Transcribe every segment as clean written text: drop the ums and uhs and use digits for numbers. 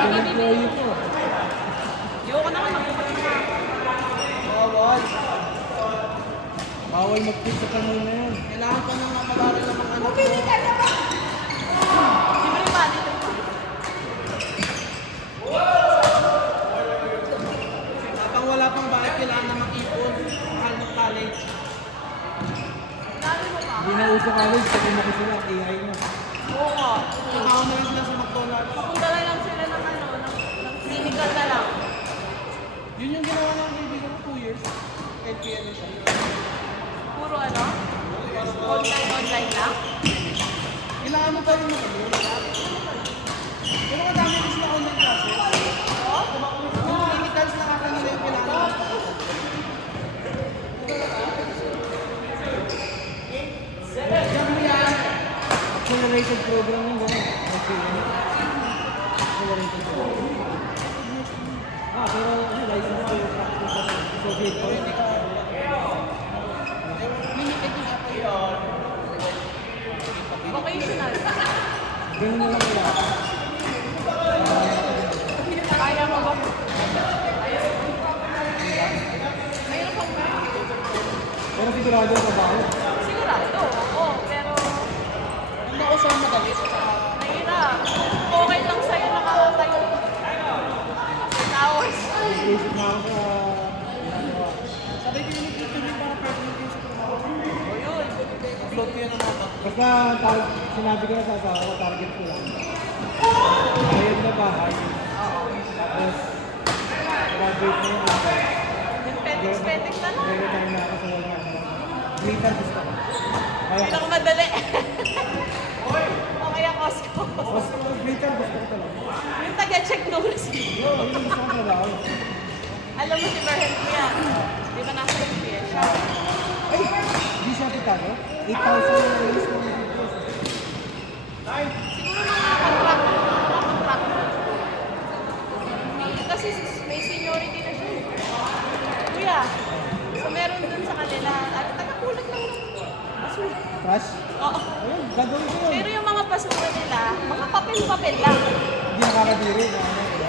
employee ko. Ayoko naman magpapalama. Bawal. Bawal mag-quit sa kanina yan. Kailangan pa nang mapag-aral ng mga anak. Pumili ka na ba? Libre ba dito? Habang wala pang bayad, kailangan na mag-ipon. Mahal ng college. Dami mo ba? Hindi na uso college, pag umaki sila, AI na. Oo nga. Trabaho na lang sila sa McDonald's. Papunta na lang sila ng ano, ng clinical na lang. Yun yung ginawa ng kaibigan ko 2 years. LPN na siya. Puro ano? Online lang? Kailangan mo pa rin mag-ano. Pero kadami rin sila online classes. Oo? Yung clinicals na ata nila yung kailangan mo. Diyan mo yan. Accelerated program yung gano'n. Accelerated program. Pero ano, license ko yung practice sa Soviet ko. Limited yung app yun. Vocational. Ganun na lang nila. Kaya mo ba? Mayroon pang Pero sigurado yung trabaho. sigurado. Oo, pero Ano ko sa madali? mahirap. Okay lang sa'yo nakakatayo. 10 hours. Basic na ako sa ginagawa. Sabay ko yung nag-tuloy para permanent yung sa trabaho. O yun. Upload ko yan ng mga bata. Basta sinabi ko na sa asawa ko, target ko lang. Ayun na bahay. Tapos, graduate na yun. Petik-petik na lang. Very time na ako sa wala. Later gusto ko. Kaya, Hindi lang madali. O kaya Costco. mas later gusto ko talaga. Yung taga-check no receipt. Oo, yun gusto ko trabaho. Alam mo si Berhen ko yan. Di ba nasa UPS siya? Ay, di siya titago? 8,000 na release mo ng videos. Siguro mga contract. Mga contract. Kasi may seniority na siya. Kuya, so meron dun sa kanila. At tagapulat lang ng basura. Crush? Oo. Ayun, gagawin ko yun. Pero yung mga basura nila, mga papel-papel lang. Hindi nakakadiri na ano, diba?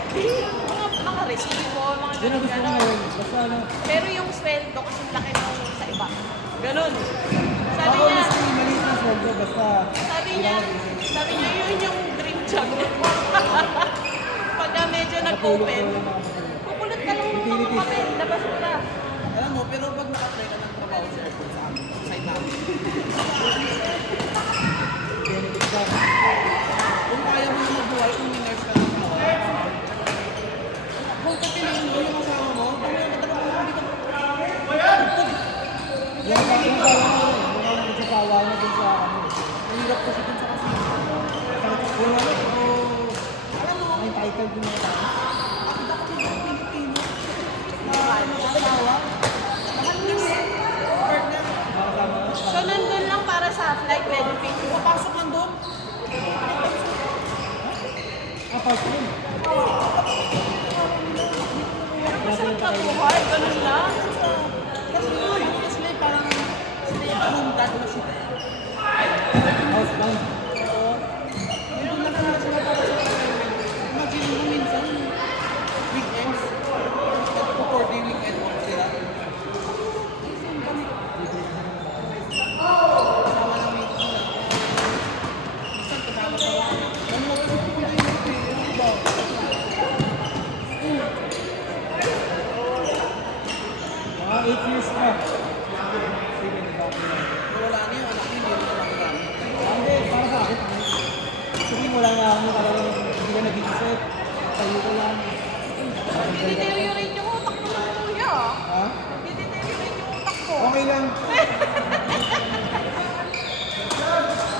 Mga resibo, mga Yun ang gusto ko ganun-ganon. ngayon. Basta ano, Pero yung sweldo kasi laki nung sa iba. Ganun. Sabi ako niya, gusto yung maliit na sweldo, basta sabi niya yun yung dream job niya. Pagka medyo napulot nag-open, ko lang nakapagulong. pupulot ka lang ng mga papel na basura. Alam mo, pero pag naka-apply ka ng trabaho sa airport sa amin, sa site namin, Benefit ka. kung kaya mo na mabuhay, kung may nurse ka ng buhay, kung pipiliin mo yung asawa mo, kung may matrabaho mo, hindi ka Yung parang yung nagsasawa na dun sa ano. mahirap kasi dun sa kasi. Yung ano, Alam mo, may title din mga tao. ako dapat yung Pilipino na mag-asawa, naka-nurse, partner, Makasama na. So nandun lang para sa flight benefit. papasok ka doon, Part yun. Masarap na buhay, ganun lang. kasi yun, sila yung parang stay at home dad na siya. Housebound. Yun lang na sila para sa imagine mo minsan, weekends, nagpo-4-day weekend mo sila. Kasama ng meeting nila. Minsan kasama sa mga. Ano mo ito kung hindi mo ito ba? Mga 8 years ka. Sige, nagbago lang. Wala na yung anak niya, hindi mo na nakarami. Hindi, para sa akin. Kasi wala na akong nakaraan. Hindi ka nag-iisip. Tayo ko lang. Deteriorate yung utak mo ng kuya. Ha? Deteriorate yung utak ko. Okay lang.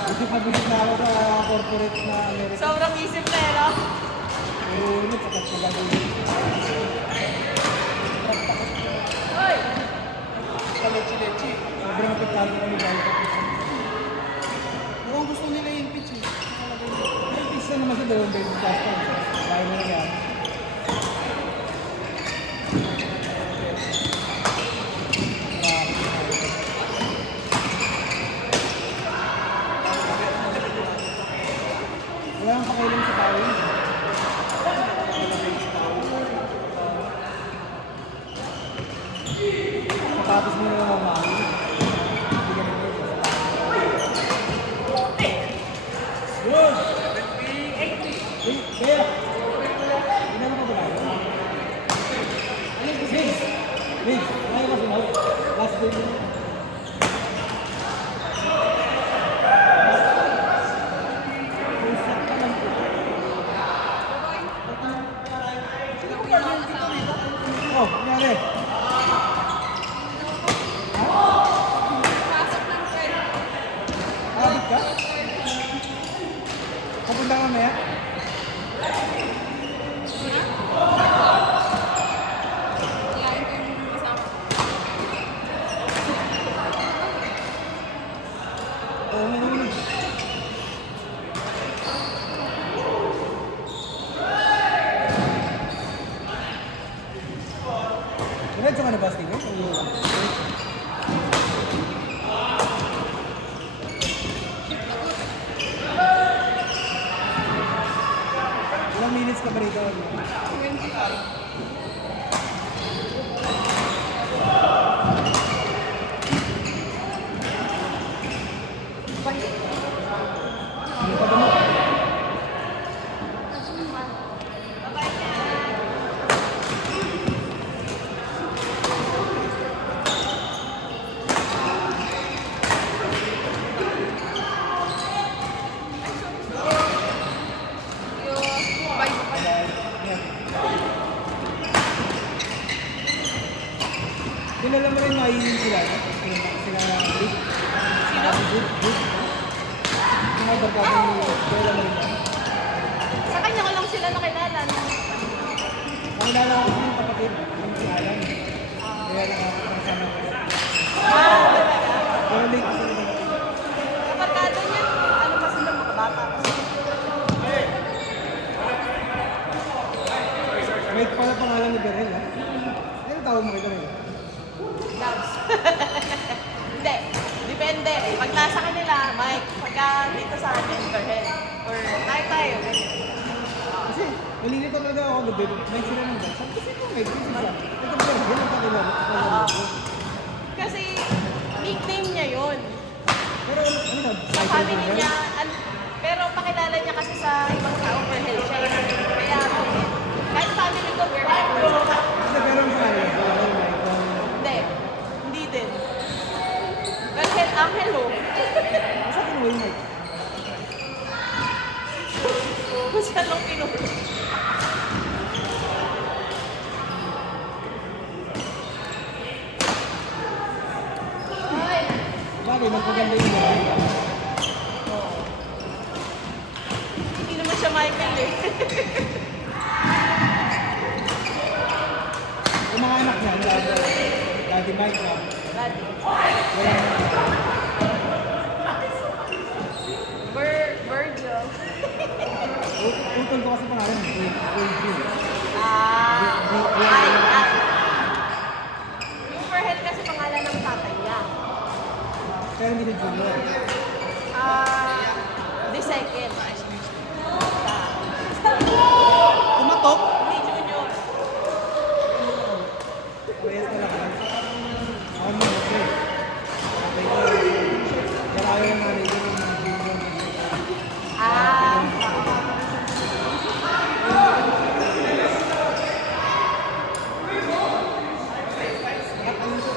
Busy pa busy na ako sa corporate na Amerika. Sobrang isip na yun, ah. Pero yun, sakat ko gagawin. Hoy! Kalechi-lechi. Sobrang apektado kami dahil sa Mukhang gusto nila yung pitch eh. may pista naman sa dalawang beses custom. Kaya mo na yan. Wala nang pakailan sa tao yun. sapatos mo na lang ang mahal. Hindi ka naman yun. Good! Kaya! Inano ka ba na? Vince! Vince! Kaya ka sinaw? Last day mo. Oh, nangyari. Abit ka? Papunta ka mamaya? Oo, may naman. Diretso ka na ba, Steven? Ilang minutes ka ba rito? 25. Ano pa ba mo? Kilala mo rin mahihin sila, no? Sila Rick. Sino? Rick. Mga barkada ni kilala mo rin ba? Sa kanya ko lang sila nakilala. No? Nakilala ko yung kapatid, yung si Alan. Kaya nakakasama ko. Pero late kasi nila. Kabarkada niya, ano pa sila mga bata. May pala pangalan ni Berhel, ha? Ano tawag mo ito rin? Labs. Hindi. Depende. Pag nasa kanila, Mike. Pagka dito sa akin, Berhel. Or tayo. Kasi nalilito talaga ako, nag-make sila ng dance. Sabi kasi ito, may kasi siya. Ito Berhel ang kakilala. Kasi nickname niya yun. Pero ano ba? Sa family niya, pero pakilala niya kasi sa ibang tao, Berhel siya. Kaya kahit family ko, Berhel. Kasi pero ang sa kanila, Berhel, Mike, Hindi din. Berhel, Angelo. Asa kinuha yung Mike? Masyadong kinuha. Bagay, magpaganda yung Berhel. Hindi naman siya Michael eh. Yung mga anak niya, Daddy Mike, Daddy. wala na. Virgil. Utol ko kasi pangalan, Virgil. Yung Berhel kasi pangalan ng tatay niya. Pero hindi na Junior. The second. Kumatok? Hindi junior. Parehas na lang. Ako mo kasi. Sabi ko, kaya ayaw yung nanay ko yung mga Junior.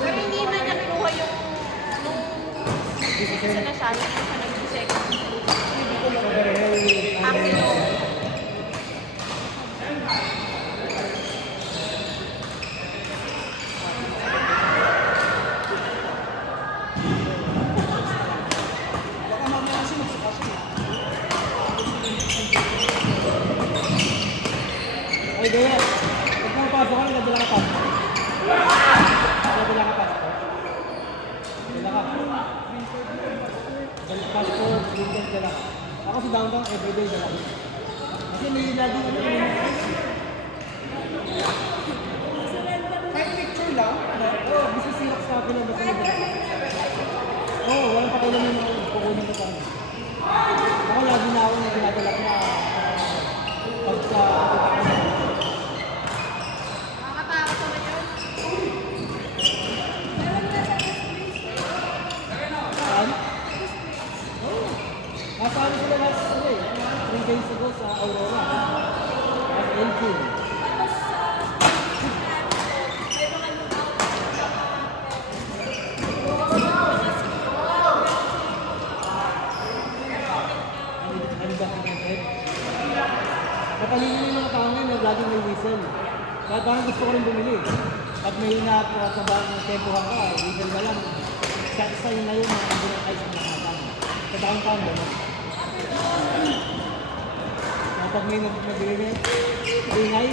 Pero hindi na niya kinuha yung nung isa na siya, nung siya nag-second. So, Berhel, Angelo. Baka mamaya kasi magsukas niya. Ay, Gaya. Pag pumapasok ka, nagdala ka passport. Nagdala ka passport. Dala ka. Passport, weekend dala ka. Ako sa downtown, everyday dala ko. Kasi may lagi ano yung Kahit picture lang, ano? oh, gusto Xerox copy lang basta nila. Oo, walang pakulang yung mga kukunin ko pa. Ako lagi na ako na ginadala ko na pagka Nakakatakot naman yun. gusto ko rin bumili. Pag may nakataba ng tempohan ka, legal ka lang. Sa yun na yun, mga hindi ng ice na nakatan. Sa downtown, gano'n. Kapag may nabili, ingay,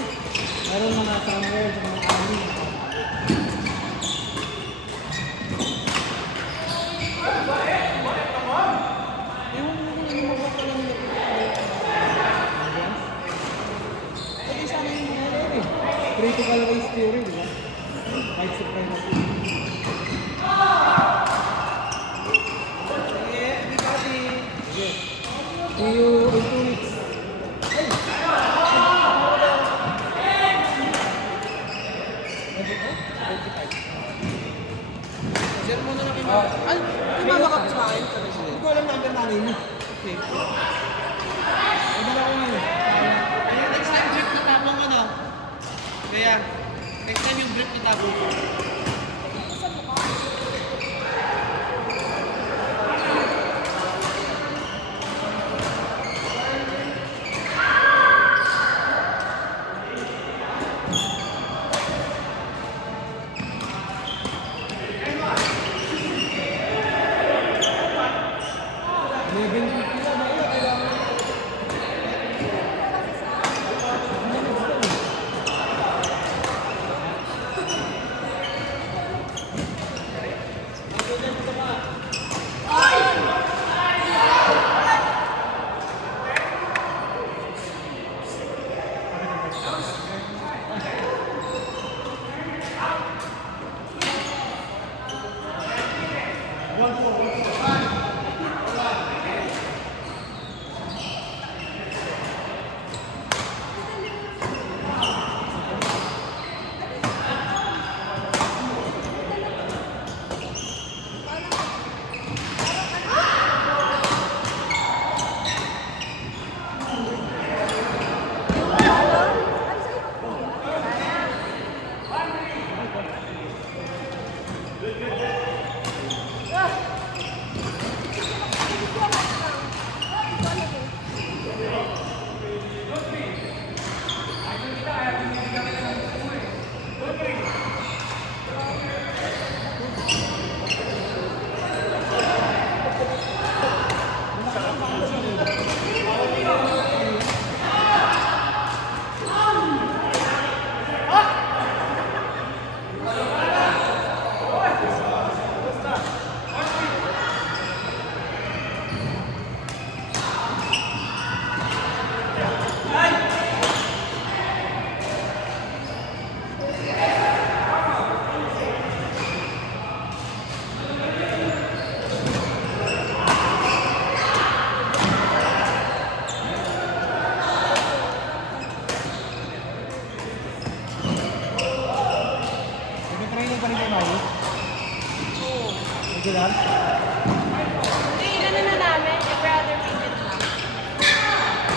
meron mga somewhere sa mga army. Ewan mo kung ano mabaka lang nila. Pwede sana yung mga Critical race theory, di ba? White supremacy. everybody. Sige. See you in 2 weeks. Share mo na lang kayo. Ay, tumama ka sa akin. Hindi ko alam number namin mo. Okay. Ay, dala ko ngayon. Kaya next time drip na tapong ano. Kaya, next time yung drip na tapong ko. Nag-training pa rin kayo, Mayu? Regular? Hindi, ano na namin, every other weekend lang.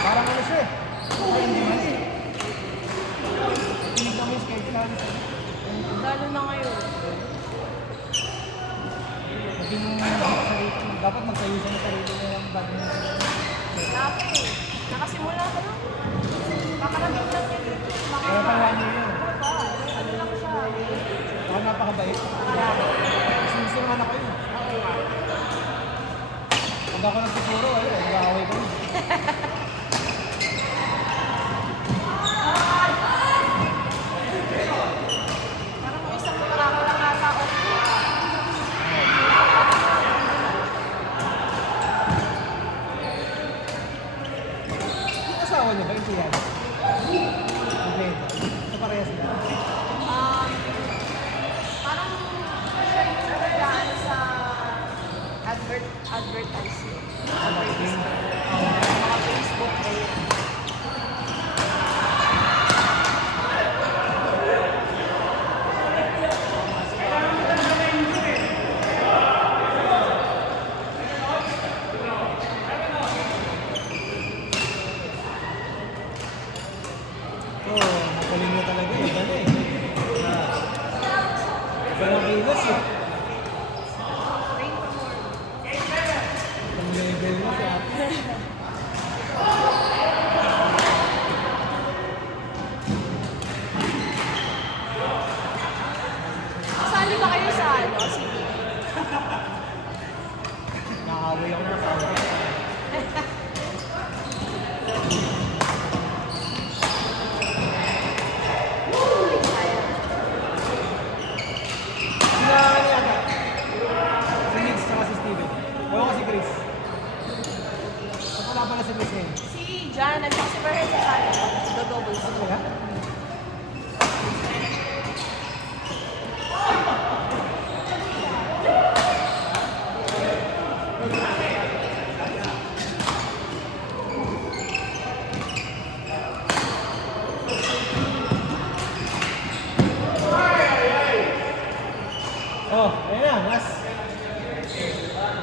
Parang ano siya eh. Ay, hindi man eh. Hindi kami schedule namin sa Lalo na ngayon. Kasi nung dapat magkayusan na sarili na yung badminton. Dati, nakasimula ko lang. Makaramit lang yun. Kaya pa 1 year yun. Ano lang siya. Ako napakabait. Marami. Gusto naman ako yun. Pag ako nagtuturo, ayun, mag-aaway ko yun. Parang may isang trabaho lang nasa office. Yung asawa niya ba, yung tiyan? Okay. Ito parehas na. Parang siya yung nagdaan sa advertising. Marketing. Mga Facebook eh. Oo, magaling na talaga eh. Galing. Ganang kilos eh. Train for more. Ang level mo siya.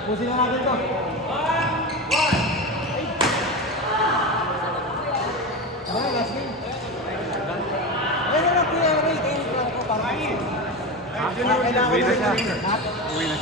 Pusin na natin to. Ay, last game. Ayun na lang, Kuya Ray. Kainin ko lang ko para. Kailangan ko na.